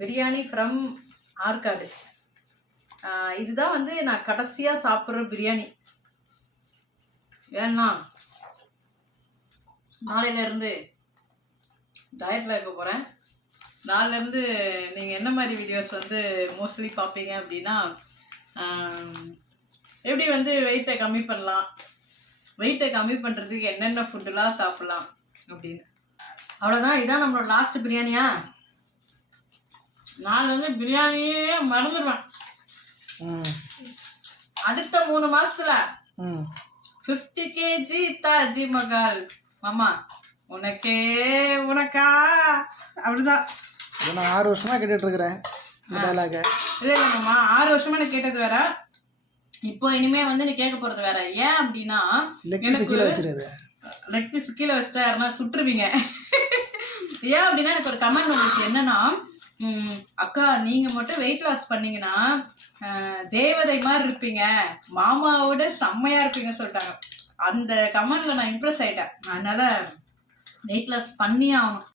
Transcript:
Biryani from Arcot. இதுதான் வந்து நான் கடைசியாக சாப்பிட்ற பிரியாணி. வேணா நாளையிலேருந்து டயட்டில் இருக்க போகிறேன் நாளிலேருந்து நீங்கள் என்ன மாதிரி வீடியோஸ் வந்து மோஸ்ட்லி பார்ப்பீங்க அப்படின்னா எப்படி வந்து வெயிட்டை கம்மி பண்ணலாம்? வெயிட்டை கம்மி பண்ணுறதுக்கு என்னென்ன ஃபுட்டுலாம் சாப்பிட்லாம் அப்படின்னு. அவ்வளோதான் இதான் நம்மளோட லாஸ்ட் பிரியாணியா? நான் வந்து பிரியாணியே மறந்துடுவேன். ம். அடுத்த மூணு மாசத்துல ஃபிஃப்டி கேஜி தாஜி மகால் மாமா உனக்கே உனக்கா? அப்படிதான் நான் ஆறு வருஷமா கேட்டுட்டு இருக்கிறேன் டைலாக இல்ல இல்ல மாமா ஆறு வருஷமா நீ கேட்டது வேற. இப்போ இனிமே வந்து நீ கேட்க போறது வேற. ஏன் அப்படின்னா கீழே வச்சிருது லெக் பீஸ் கீழே வச்சுட்டா யாருன்னா சுட்டுருவீங்க. ஏன் அப்படின்னா எனக்கு ஒரு கமெண்ட் வந்துச்சு என்னன்னா அக்கா நீங்க மட்டும் வெயிட் லாஸ் பண்ணீங்கன்னா தேவதை மாதிரி இருப்பீங்க. மாமாவோட செம்மையா இருப்பீங்கன்னு சொல்லிட்டாங்க. அந்த கமெண்ட்ல நான் இம்ப்ரெஸ் ஆயிட்டேன். அதனால வெயிட் லாஸ் பண்ணி ஆகணும்.